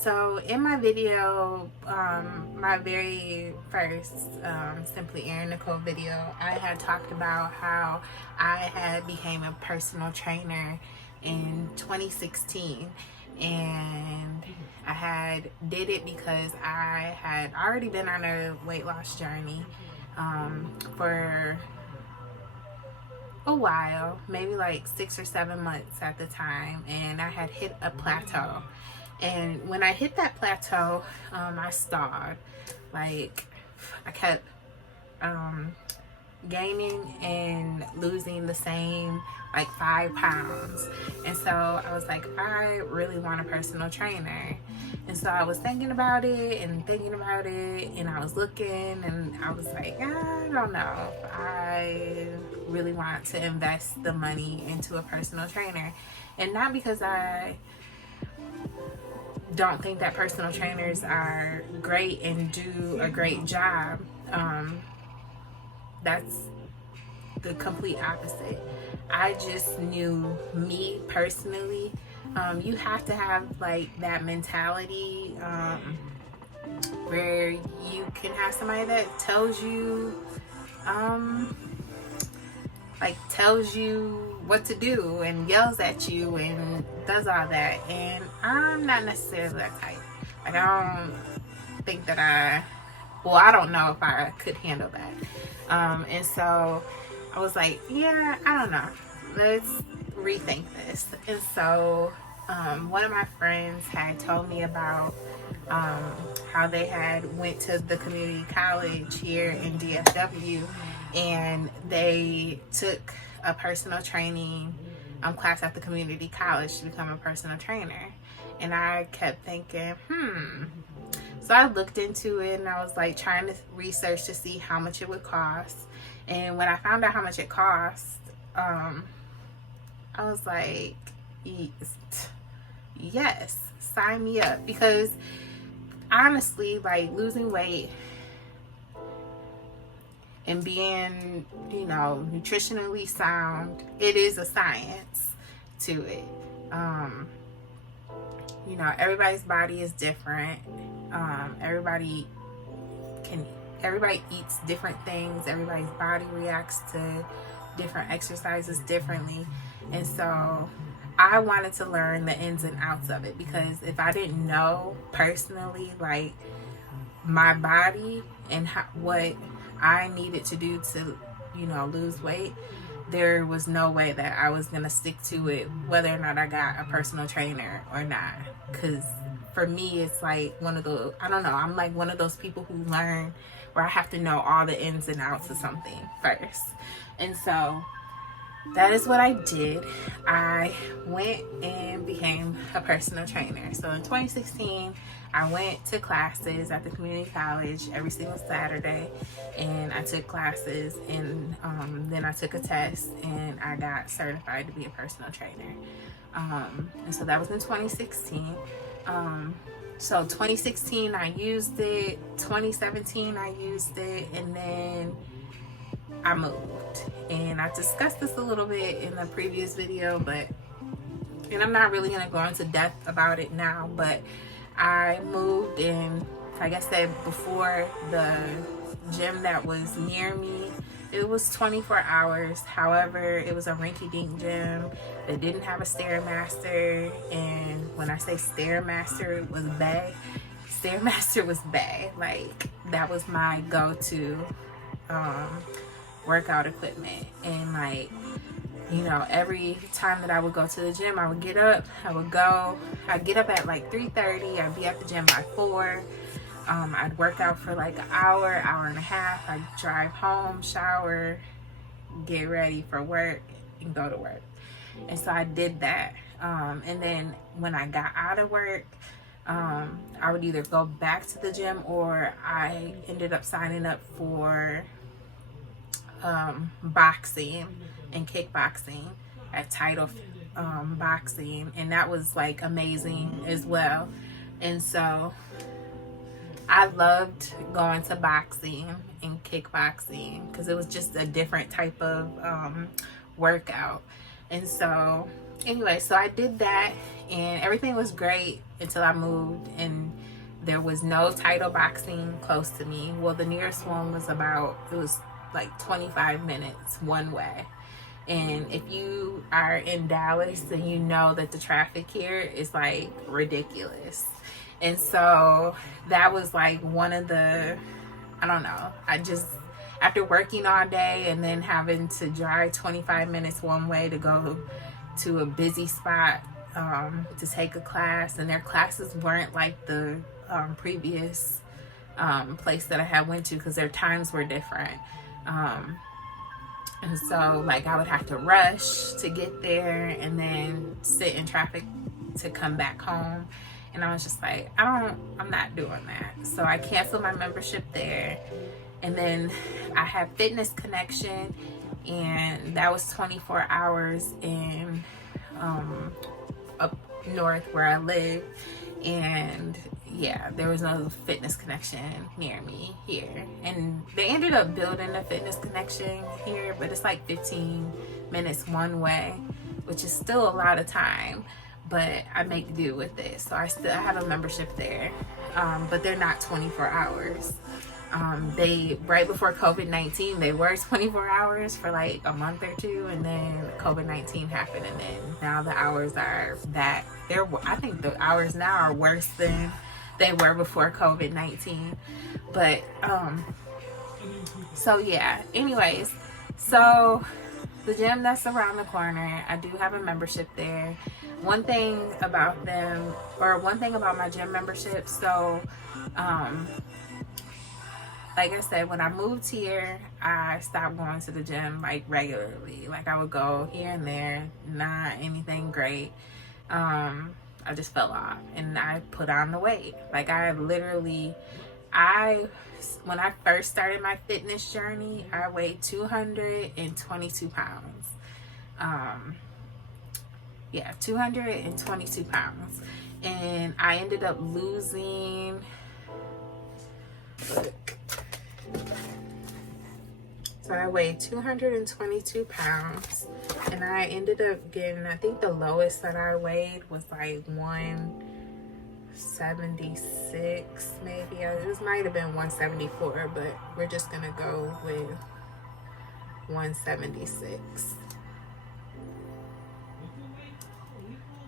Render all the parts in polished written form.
So in my video, my very first Simply Erin Nicole video, I had talked about how I had became a personal trainer in 2016, and I had did it because I had already been on a weight loss journey for a while, maybe like 6 or 7 months at the time, and I had hit a plateau. And when I hit that plateau, I stalled. Like, I kept gaining and losing the same like 5 pounds. And so I was like, I really want a personal trainer. And so I was thinking about it, and I was looking, and I was like, I don't know if I really want to invest the money into a personal trainer. And not because I don't think that personal trainers are great and do a great job. That's the complete opposite. I just knew, me personally, you have to have like that mentality where you can have somebody that tells you what to do and yells at you and does all that. And I'm not necessarily that type. Like, I don't think that I don't know if I could handle that. And so I was like, yeah, I don't know. Let's rethink this. And so one of my friends had told me about how they had went to the community college here in DFW, and they took a personal training class at the community college to become a personal trainer. And I kept thinking, So I looked into it, and I was like trying to research to see how much it would cost. And when I found out how much it cost, I was like, yes, sign me up. Because honestly, like, losing weight and being, nutritionally sound, it is a science to it. Everybody's body is different. Everybody eats different things. Everybody's body reacts to different exercises differently. And so I wanted to learn the ins and outs of it, because if I didn't know personally, like, my body and what I needed to do to, lose weight, there was no way that I was going to stick to it, whether or not I got a personal trainer or not. Because for me, it's like one of those, I don't know, I'm like one of those people who learn where I have to know all the ins and outs of something first. And so that is what I did. I went and became a personal trainer. So in 2016, I went to classes at the community college every single Saturday, and I took classes, and then I took a test, and I got certified to be a personal trainer. And so that was in 2016. So 2016 I used it, 2017 I used it, and then I moved. And I discussed this a little bit in the previous video, and I'm not really going to go into depth about it now, but I moved, and like I said before, the gym that was near me, it was 24 hours. However, it was a rinky-dink gym that didn't have a Stairmaster. And when I say Stairmaster, it was Bae. Stairmaster was Bae. Like, that was my go-to workout equipment. And like, every time that I would go to the gym, I would get up, I'd get up at like 3:30, I'd be at the gym by 4. I'd work out for like an hour and a half. I'd drive home, shower, get ready for work, and go to work. And so I did that. And then when I got out of work, I would either go back to the gym, or I ended up signing up for boxing and kickboxing at Title Boxing, and that was like amazing as well. And so I loved going to boxing and kickboxing because it was just a different type of workout. And so anyway, so I did that and everything was great until I moved and there was no title boxing close to me. Well, the nearest one was it was like 25 minutes one way. And if you are in Dallas, then you know that the traffic here is like ridiculous. And so that was like one of the, I don't know, after working all day and then having to drive 25 minutes one way to go to a busy spot to take a class, and their classes weren't like the previous place that I had went to because their times were different. And so like I would have to rush to get there and then sit in traffic to come back home. And I was just like, I'm not doing that. So I canceled my membership there. And then I had Fitness Connection, and that was 24 hours in up north where I live. And yeah, there was no Fitness Connection near me here. And they ended up building a Fitness Connection here, but it's like 15 minutes one way, which is still a lot of time, but I make do with it. So I have a membership there, but they're not 24 hours. Right before COVID-19, they were 24 hours for like a month or two, and then COVID-19 happened, and then now the hours are back. I think the hours now are worse than they were before COVID-19. But so yeah, anyways, so the gym that's around the corner, I do have a membership there. One thing about my gym membership, so like I said, when I moved here, I stopped going to the gym like regularly. Like I would go here and there, not anything great. I just fell off and I put on the weight. Like when I first started my fitness journey, I weighed 222 pounds. 222 pounds. And I ended up losing, so I weighed 222 pounds, and I ended up getting, I think the lowest that I weighed was like 176 maybe. It might have been 174, but we're just gonna go with 176.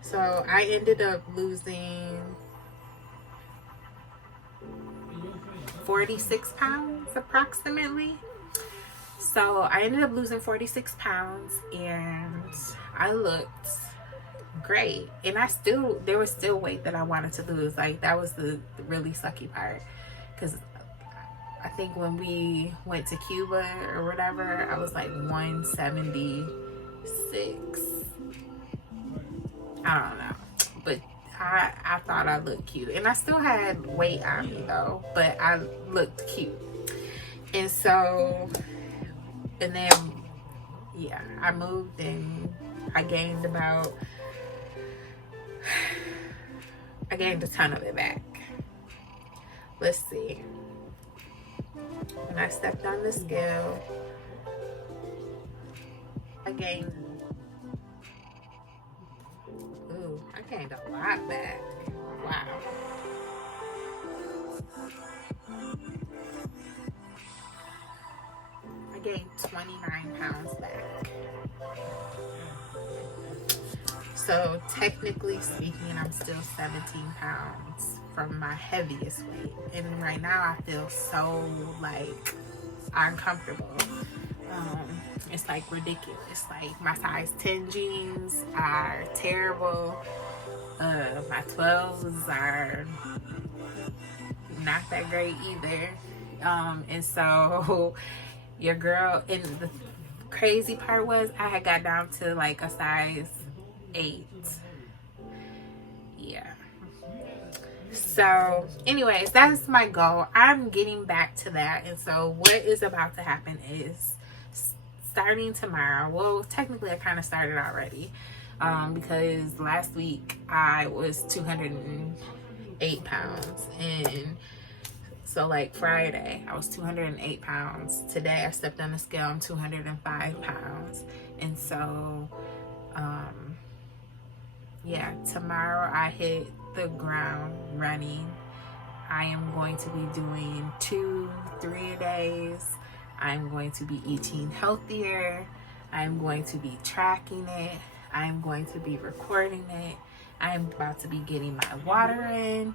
So I ended up losing 46 pounds approximately. So I ended up losing 46 pounds and I looked great. And there was still weight that I wanted to lose. Like that was the really sucky part. Because I think when we went to Cuba or whatever, I was like 176. I don't know. But I thought I looked cute. And I still had weight on me though. But I looked cute. And so... And then, yeah, I moved and I gained a ton of it back. Let's see. When I stepped on the scale, I gained a lot back. Wow. Gained 29 pounds back. So technically speaking, I'm still 17 pounds from my heaviest weight, and right now I feel so like uncomfortable. It's like ridiculous. Like my size 10 jeans are terrible. My 12s are not that great either. And so your girl, and the crazy part was I had got down to like a size 8. Yeah. So anyways, that's my goal. I'm getting back to that. And so what is about to happen is starting tomorrow. Well, technically I kind of started already, because last week I was 208 pounds, and so like Friday, I was 208 pounds. Today I stepped on the scale, I'm 205 pounds. And so yeah, tomorrow I hit the ground running. I am going to be doing 2-3 days. I'm going to be eating healthier. I'm going to be tracking it. I'm going to be recording it. I'm about to be getting my water in,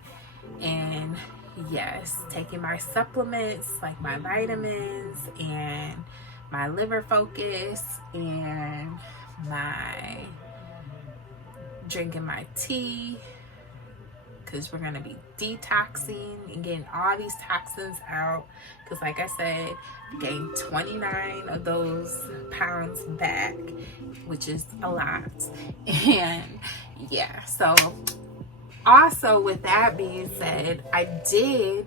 and yes, taking my supplements like my vitamins and my liver focus, and my drinking my tea, because we're gonna be detoxing and getting all these toxins out, because like I said, gained 29 of those pounds back, which is a lot. And yeah, so also with that being said, I did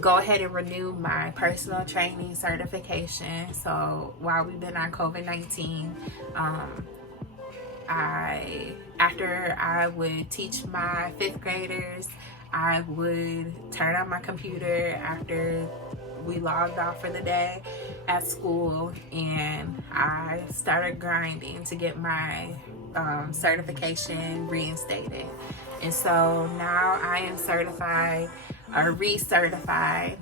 go ahead and renew my personal training certification. So while we've been on COVID-19, after I would teach my 5th graders, I would turn on my computer after we logged off for the day at school, and I started grinding to get my certification reinstated. And so now I am certified or recertified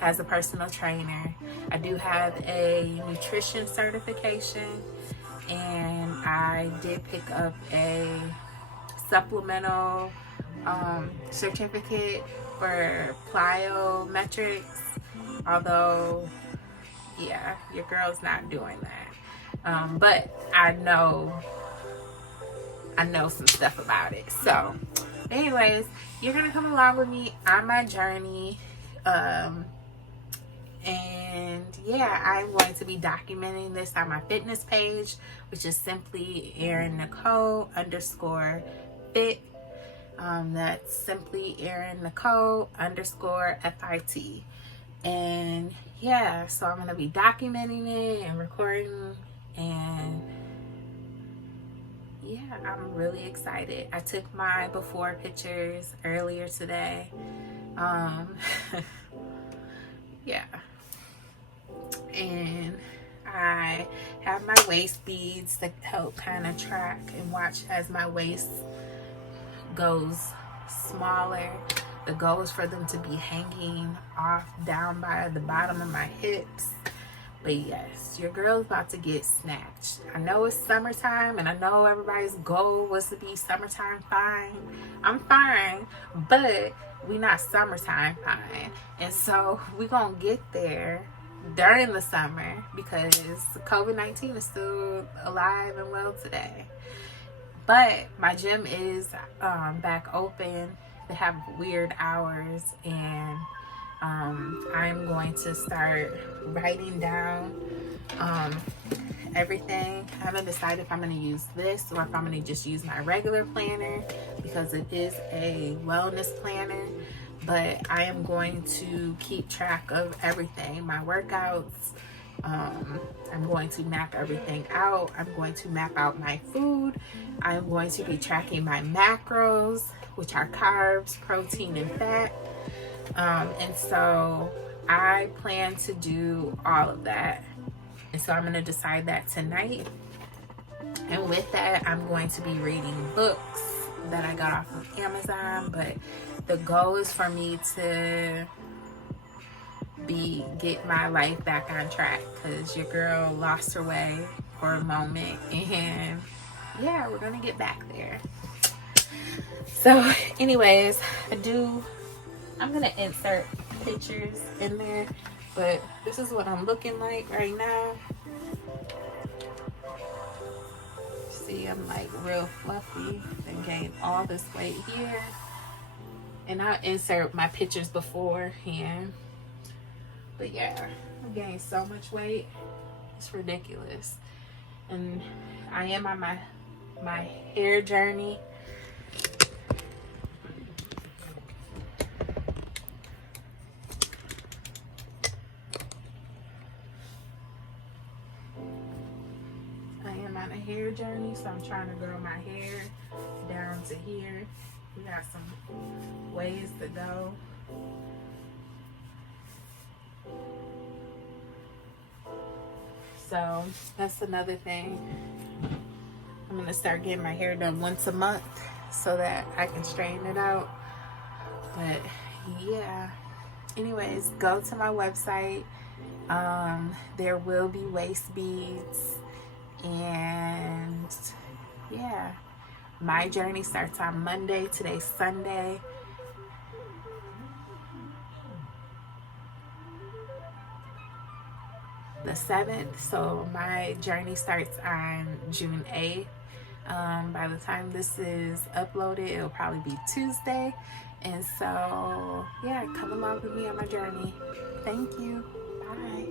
as a personal trainer. I do have a nutrition certification, and I did pick up a supplemental certificate for plyometrics, although yeah, your girl's not doing that, but I know some stuff about it. So anyways, you're gonna come along with me on my journey, and yeah, I'm going to be documenting this on my fitness page, which is simply Erin Nicole _fit. That's simply Erin Nicole _FIT. And yeah, so I'm going to be documenting it and recording, and yeah, I'm really excited. I took my before pictures earlier today. Yeah. And I have my waist beads that help kind of track and watch as my waist goes smaller. The goal is for them to be hanging off down by the bottom of my hips. But yes, your girl's about to get snatched. I know it's summertime, and I know everybody's goal was to be summertime fine. I'm fine, but we not summertime fine. And so we gonna get there during the summer, because COVID-19 is still alive and well today. But my gym is back open. They have weird hours, and I'm going to start writing down everything. I haven't decided if I'm going to use this or if I'm going to just use my regular planner, because it is a wellness planner. But I am going to keep track of everything, my workouts. I'm going to map everything out. I'm going to map out my food. I'm going to be tracking my macros, which are carbs, protein, and fat. And so I plan to do all of that. And so I'm going to decide that tonight. And with that, I'm going to be reading books that I got off of Amazon. But the goal is for me to get my life back on track, because your girl lost her way for a moment, and yeah, we're gonna get back there. So anyways, I'm gonna insert pictures in there, but this is what I'm looking like right now. See, I'm like real fluffy and gained all this weight here, and I'll insert my pictures beforehand. But yeah, I gained so much weight, it's ridiculous. And I am on my hair journey. So I'm trying to grow my hair down to here. We got some ways to go. So that's another thing. I'm gonna start getting my hair done once a month so that I can straighten it out. But yeah, anyways, go to my website. There will be waist beads, and yeah, my journey starts on Monday. Today's Sunday. The 7th, so my journey starts on June 8th. By the time this is uploaded, it'll probably be Tuesday. And so yeah, come along with me on my journey. Thank you. Bye.